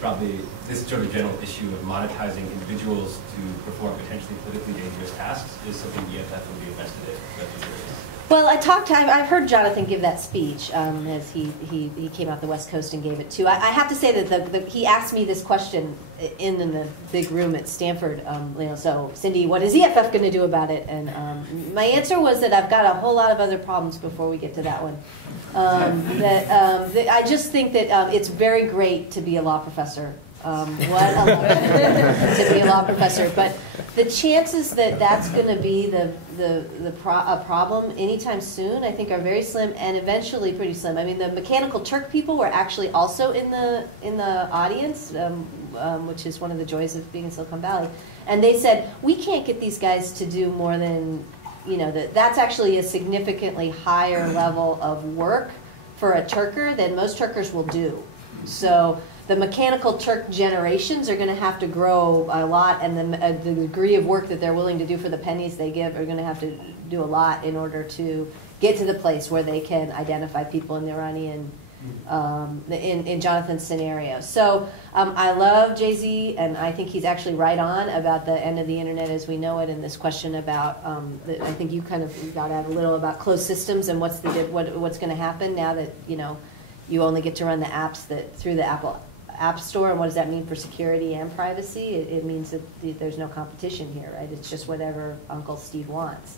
sort of general issue of monetizing individuals to perform potentially politically dangerous tasks is something the EFF would be invested in. Well, I've heard Jonathan give that speech as he came out the West Coast and gave it too. I have to say that he asked me this question in the big room at Stanford. So Cindy, what is EFF going to do about it? And my answer was that I've got a whole lot of other problems before we get to that one. I just think that it's very great to be a law professor. To be a law professor, but the chances that that's going to be a problem anytime soon, I think, are very slim, and eventually pretty slim. I mean, the Mechanical Turk people were actually also in the audience, which is one of the joys of being in Silicon Valley, and they said we can't get these guys to do more than that's actually a significantly higher level of work for a Turker than most Turkers will do. So the mechanical Turk generations are going to have to grow a lot, and the degree of work that they're willing to do for the pennies they give are going to have to do a lot in order to get to the place where they can identify people in the Iranian, in Jonathan's scenario. So I love Jay-Z, and I think he's actually right on about the end of the internet as we know it, and this question about, I think you kind of got at a little about closed systems and what's going to happen now that, you know, you only get to run the apps through the Apple App Store, and what does that mean for security and privacy? It means that there's no competition here, right? It's just whatever Uncle Steve wants.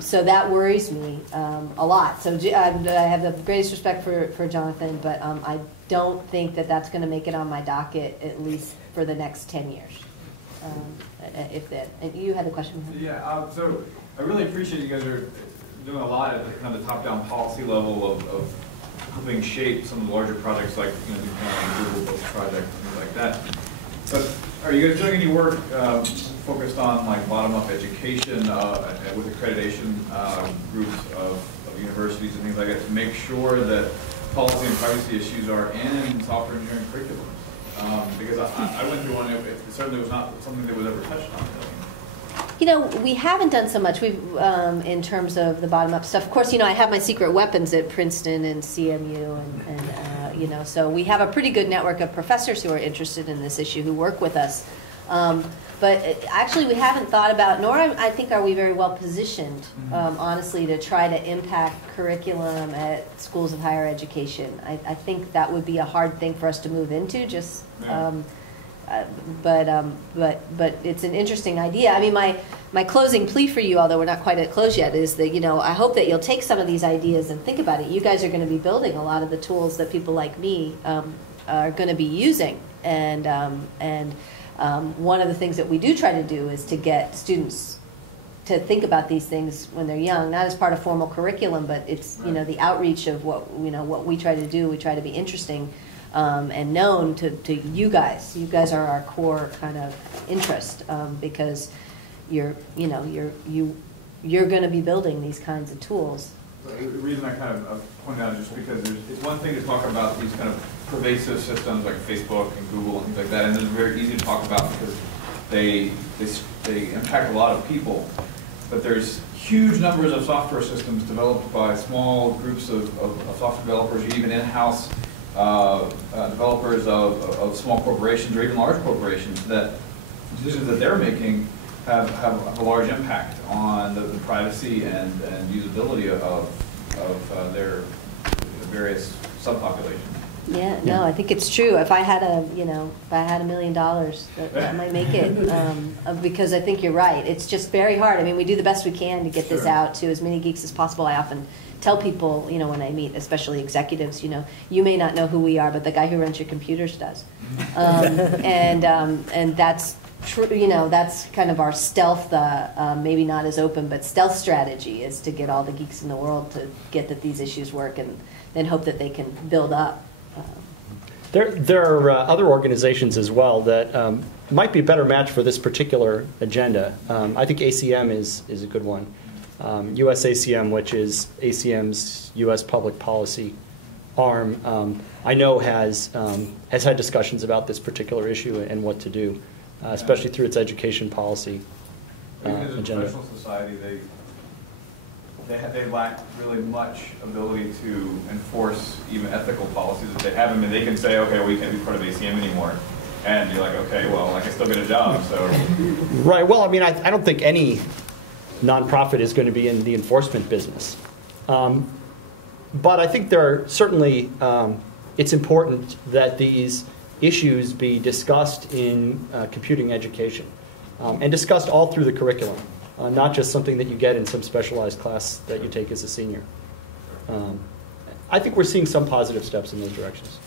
So that worries me a lot. So I have the greatest respect for Jonathan, but I don't think that that's going to make it on my docket, at least for the next 10 years. If that. And you had a question? Yeah, so I really appreciate you guys are doing a lot at the kind of the top-down policy level of helping shape some of the larger projects like, you know, the Google Books project, things like that. But are you guys doing any work focused on like bottom-up education with accreditation groups of universities and things like that to make sure that policy and privacy issues are in software engineering curriculums? Because I went through one, it certainly was not something that was ever touched on. You know, we haven't done so much in terms of the bottom-up stuff. Of course, you know, I have my secret weapons at Princeton and CMU, and you know, so we have a pretty good network of professors who are interested in this issue who work with us. But actually, we haven't thought about, nor I think are we very well positioned, honestly, to try to impact curriculum at schools of higher education. I think that would be a hard thing for us to move into, just. But it's an interesting idea. I mean, my closing plea for you, although we're not quite at close yet, is that, you know, I hope that you'll take some of these ideas and think about it. You guys are going to be building a lot of the tools that people like me are going to be using, and one of the things that we do try to do is to get students to think about these things when they're young, not as part of formal curriculum, but it's, you know, the outreach of what we try to do. We try to be interesting. And known to you guys. You guys are our core kind of interest because you're going to be building these kinds of tools. The reason I kind of pointed out is just because it's one thing to talk about these kind of pervasive systems like Facebook and Google and things like that, and they're very easy to talk about because they impact a lot of people. But there's huge numbers of software systems developed by small groups of software developers, or even in-house developers of small corporations or even large corporations, that decisions that they're making have a large impact on the privacy and usability of their various subpopulations. Yeah, no, I think it's true. If I had $1 million, that might make it. Because I think you're right. It's just very hard. I mean, we do the best we can to get this out to as many geeks as possible. I often tell people, you know, when I meet, especially executives, you know, you may not know who we are, but the guy who runs your computers does. And that's true. You know, that's kind of our stealth, maybe not as open, but stealth strategy is to get all the geeks in the world to get that these issues work, and then hope that they can build up. There are other organizations as well that might be a better match for this particular agenda. I think ACM is a good one. USACM, which is ACM's U.S. public policy arm, I know has had discussions about this particular issue and what to do, especially through its education policy As a agenda. professional society, they lack really much ability to enforce even ethical policies that they have. I mean, they can say, okay, we can't be part of ACM anymore. And you're like, okay, well, I can still get a job, so. Right, well, I mean, I don't think any nonprofit is going to be in the enforcement business. But I think there are certainly, it's important that these issues be discussed in computing education and discussed all through the curriculum, not just something that you get in some specialized class that you take as a senior. I think we're seeing some positive steps in those directions.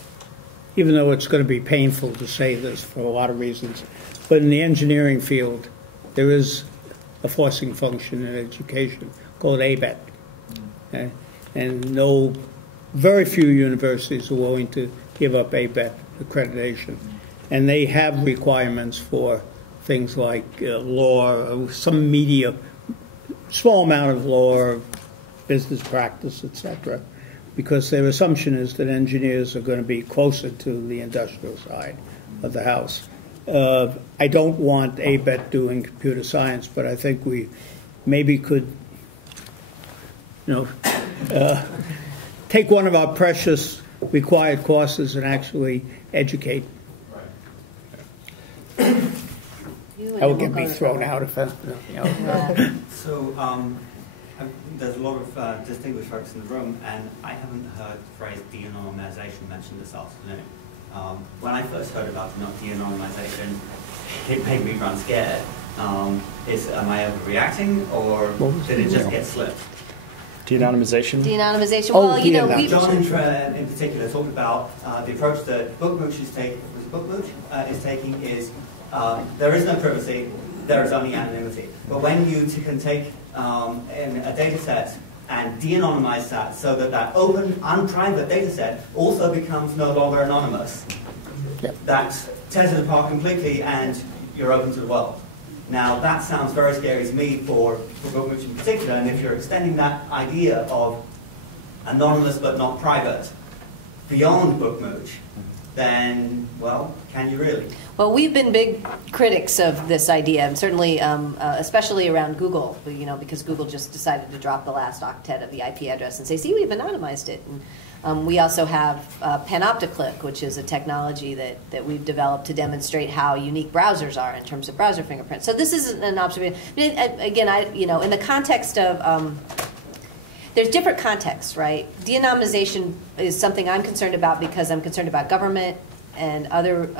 Even though it's going to be painful to say this for a lot of reasons, but in the engineering field, there is a forcing function in education called ABET. Okay? And very few universities are willing to give up ABET accreditation. And they have requirements for things like law, some media, small amount of law, business practice, etc., because their assumption is that engineers are going to be closer to the industrial side of the house. I don't want ABET doing computer science, but I think we maybe could, take one of our precious required courses and actually educate. That would get me thrown out if So there's a lot of distinguished folks in the room, and I haven't heard the phrase de-anonymization mentioned this afternoon. When I first heard about de-anonymization, it made me run scared. Am I overreacting, or did it just get slipped? De-anonymization? De-anonymization. Oh, Well, John in particular talked about the approach that BookMooch is taking is there is no privacy, there is only anonymity. But when you can take in a data set and de-anonymize that so that that open, unprivate data set also becomes no longer anonymous, that tears it apart completely and you're open to the world. Now that sounds very scary to me for BookMooch in particular, and if you're extending that idea of anonymous but not private beyond BookMooch, then, well, can you really? Well, we've been big critics of this idea, and certainly, especially around Google, because Google just decided to drop the last octet of the IP address and say, see, we've anonymized it. And we also have Panopticlick, which is a technology that we've developed to demonstrate how unique browsers are in terms of browser fingerprints. So this is an observation. Again, in the context of there's different contexts, right? De-anonymization is something I'm concerned about because I'm concerned about government and other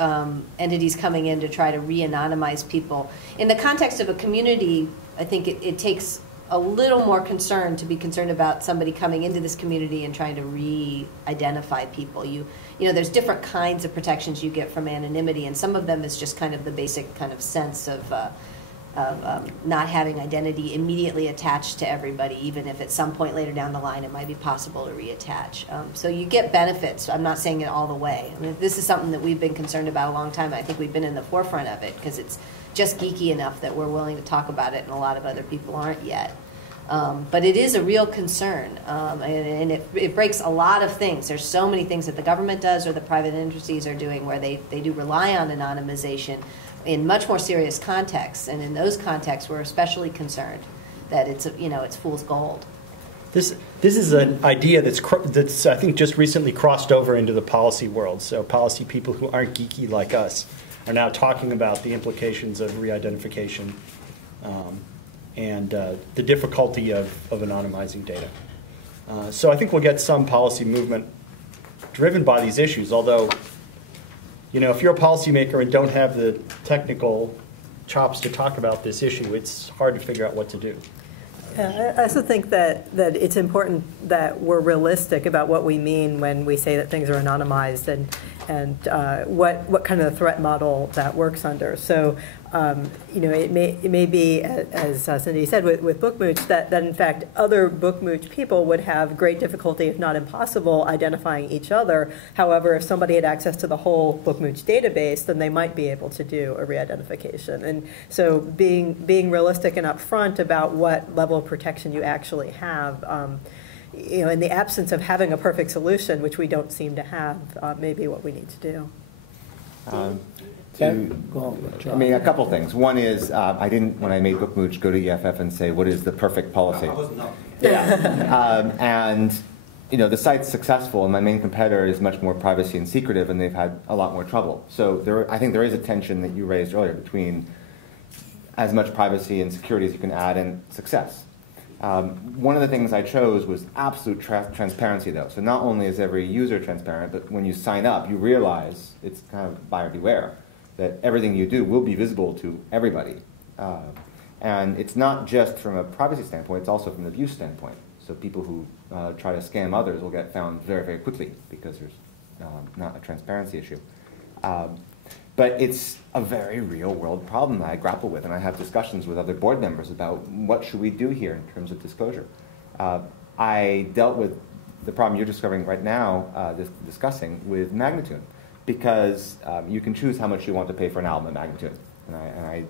entities coming in to try to re-anonymize people. In the context of a community, I think it takes a little more concern to be concerned about somebody coming into this community and trying to re-identify people. There's different kinds of protections you get from anonymity, and some of them is just kind of the basic kind of sense of not having identity immediately attached to everybody, even if at some point later down the line it might be possible to reattach. So you get benefits. I'm not saying it all the way. I mean, this is something that we've been concerned about a long time. I think we've been in the forefront of it because it's just geeky enough that we're willing to talk about it, and a lot of other people aren't yet. But it is a real concern, and it breaks a lot of things. There's so many things that the government does or the private entities are doing where they do rely on anonymization in much more serious contexts, and in those contexts we're especially concerned that it's fool's gold. This is an idea that's I think just recently crossed over into the policy world. So policy people who aren't geeky like us are now talking about the implications of re-identification and the difficulty of anonymizing data. So I think we'll get some policy movement driven by these issues, although if you're a policymaker and don't have the technical chops to talk about this issue, it's hard to figure out what to do. I also think that it's important that we're realistic about what we mean when we say that things are anonymized and what kind of threat model that works under. So it may be, as Cindy said, with BookMooch, that in fact other BookMooch people would have great difficulty, if not impossible, identifying each other. However, if somebody had access to the whole BookMooch database, then they might be able to do a re-identification. And so being realistic and upfront about what level of protection you actually have, in the absence of having a perfect solution, which we don't seem to have, may be what we need to do. A couple things. One is I didn't, when I made BookMooch, go to EFF and say, what is the perfect policy? I wasn't up. Yeah. And the site's successful, and my main competitor is much more privacy and secretive, and they've had a lot more trouble. So I think there is a tension that you raised earlier between as much privacy and security as you can add and success. One of the things I chose was absolute transparency, though. So not only is every user transparent, but when you sign up, you realize it's kind of buyer beware, that everything you do will be visible to everybody. And it's not just from a privacy standpoint, it's also from the abuse standpoint. So people who try to scam others will get found very, very quickly because there's not a transparency issue. But it's a very real-world problem that I grapple with, and I have discussions with other board members about what should we do here in terms of disclosure. I dealt with the problem you're discovering right now, discussing with Magnitude, because you can choose how much you want to pay for an album at Magnitude. And I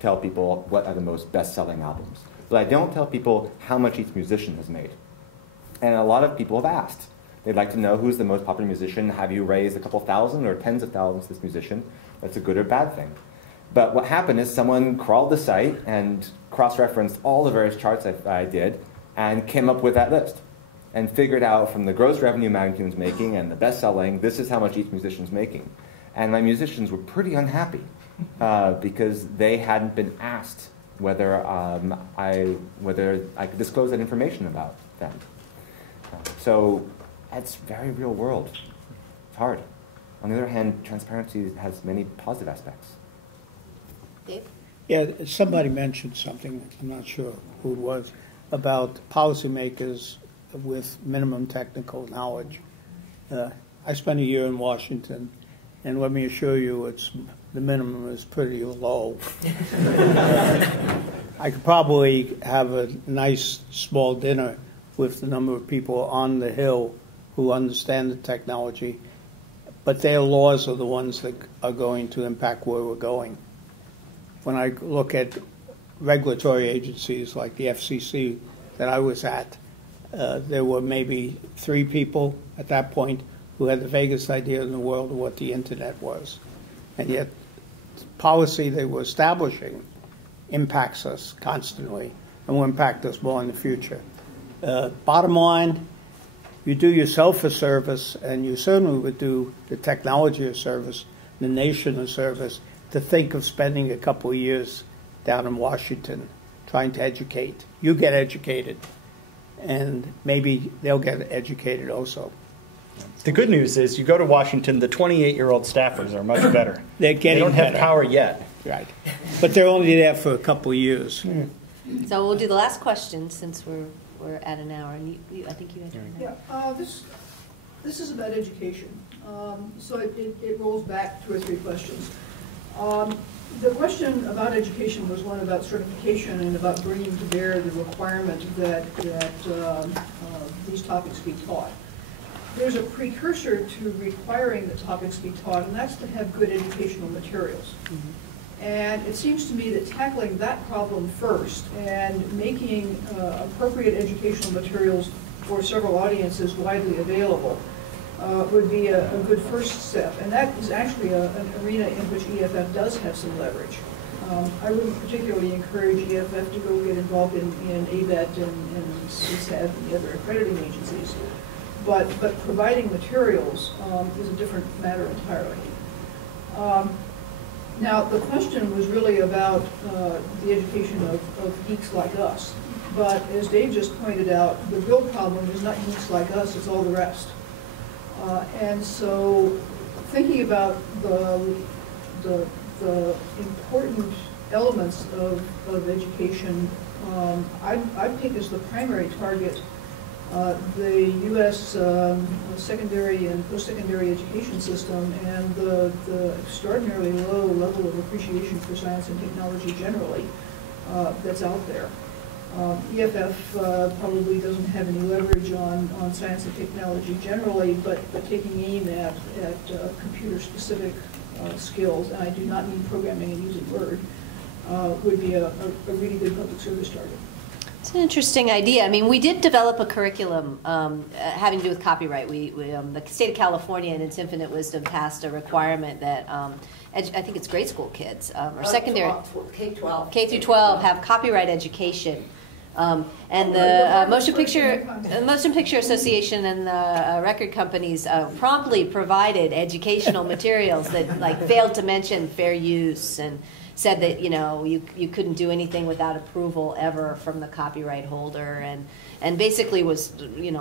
tell people what are the most best-selling albums. But I don't tell people how much each musician has made. And a lot of people have asked. They'd like to know who's the most popular musician. Have you raised a couple thousand or tens of thousands to this musician? That's a good or bad thing. But what happened is someone crawled the site and cross-referenced all the various charts I did and came up with that list and figured out from the gross revenue Magnitude's making and the best-selling, this is how much each musician's making. And my musicians were pretty unhappy because they hadn't been asked whether I could disclose that information about them. So that's very real world. It's hard. On the other hand, transparency has many positive aspects. Dave? Yeah, somebody mentioned something, I'm not sure who it was, about policymakers with minimum technical knowledge. I spent a year in Washington, and let me assure you, the minimum is pretty low. I could probably have a nice small dinner with the number of people on the Hill who understand the technology, but their laws are the ones that are going to impact where we're going. When I look at regulatory agencies like the FCC that I was at, there were maybe 3 people at that point who had the vaguest idea in the world of what the internet was. And yet, policy they were establishing impacts us constantly and will impact us more in the future. Bottom line, you do yourself a service, and you certainly would do the technology a service, the nation a service, to think of spending a couple of years down in Washington trying to educate. You get educated, and maybe they'll get educated also. The good news is you go to Washington, the 28-year-old staffers are much better. They're getting They don't have better. power yet. Right. But they're only there for a couple of years. So we'll do the last question since we're at an hour. And I think you had your hand up. Yeah, this is about education. So it rolls back 2 or 3 questions. The question about education was one about certification and about bringing to bear the requirement that these topics be taught. There's a precursor to requiring that topics be taught, and that's to have good educational materials. Mm-hmm. And it seems to me that tackling that problem first and making appropriate educational materials for several audiences widely available would be a good first step. And that is actually an arena in which EFF does have some leverage. I wouldn't particularly encourage EFF to go get involved in ABET and CSAB and the other accrediting agencies. But providing materials is a different matter entirely. Now, the question was really about the education of geeks like us. But as Dave just pointed out, the real problem is not geeks like us, it's all the rest. And so thinking about the important elements of education, I'd pick as the primary target the U.S. Secondary and post-secondary education system and the extraordinarily low level of appreciation for science and technology generally that's out there. EFF probably doesn't have any leverage on science and technology generally, but taking aim at computer-specific skills, and I do not mean programming and using Word, would be a really good public service target. It's an interesting idea. I mean, we did develop a curriculum having to do with copyright. The state of California, in its infinite wisdom, passed a requirement that I think it's grade school kids or secondary K-12. K through 12 have copyright education. And the Motion Picture Association and the record companies promptly provided educational materials that failed to mention fair use and said that you couldn't do anything without approval ever from the copyright holder, and basically was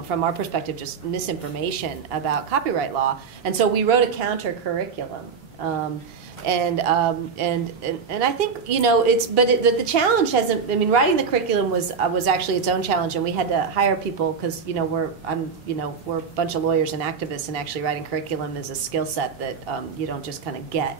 from our perspective just misinformation about copyright law. And so we wrote a counter curriculum. And I think the challenge hasn't. I mean, writing the curriculum was actually its own challenge, and we had to hire people because we're a bunch of lawyers and activists, and actually writing curriculum is a skill set that you don't just kind of get.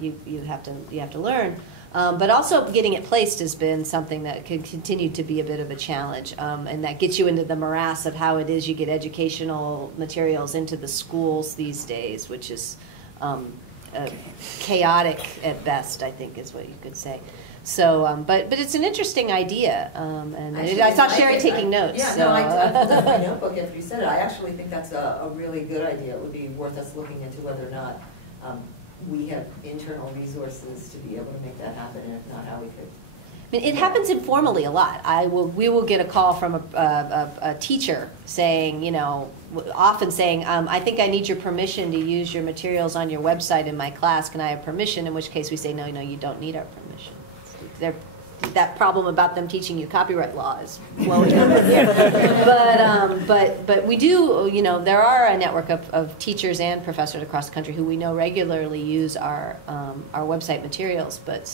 You have to learn. But also getting it placed has been something that can continue to be a bit of a challenge, and that gets you into the morass of how it is you get educational materials into the schools these days, which is chaotic at best, I think is what you could say. So, but it's an interesting idea, and Actually, I saw Sherry taking notes. Yeah, so. no, I pulled up my notebook after you said it. I actually think that's a really good idea. It would be worth us looking into whether or not we have internal resources to be able to make that happen, and if not, how we could. I mean, it happens informally a lot. We will get a call from a teacher saying, you know, often saying, I think I need your permission to use your materials on your website in my class. Can I have permission? In which case we say, no, you don't need our permission. That problem about them teaching you copyright law is flowing over here. But we do, you know, there are a network of teachers and professors across the country who we know regularly use our website materials. But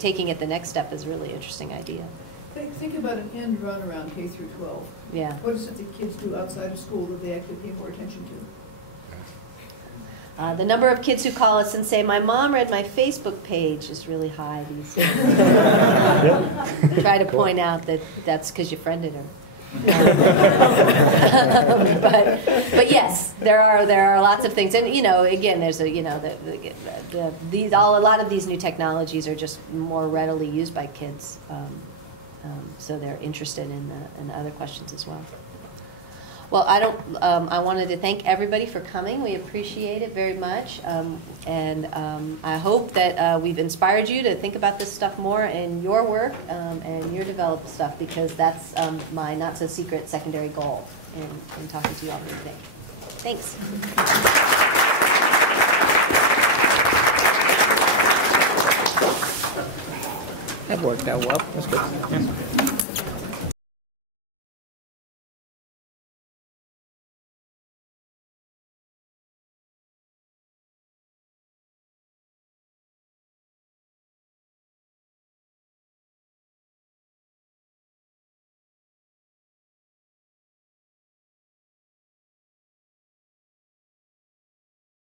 taking it the next step is a really interesting idea. Think about an end run around K through 12. Yeah. What is it that kids do outside of school that they actually pay more attention to? The number of kids who call us and say, my mom read my Facebook page is really high these days. Try to point out that that's because you friended her. But yes, there are lots of things, and you know, again, there's a lot of these new technologies are just more readily used by kids, so they're interested in other questions as well. Well, I wanted to thank everybody for coming. We appreciate it very much, and I hope that we've inspired you to think about this stuff more in your work and your developed stuff, because that's my not-so-secret secondary goal in talking to you all today. Thanks. That worked out well. That's good. Yeah.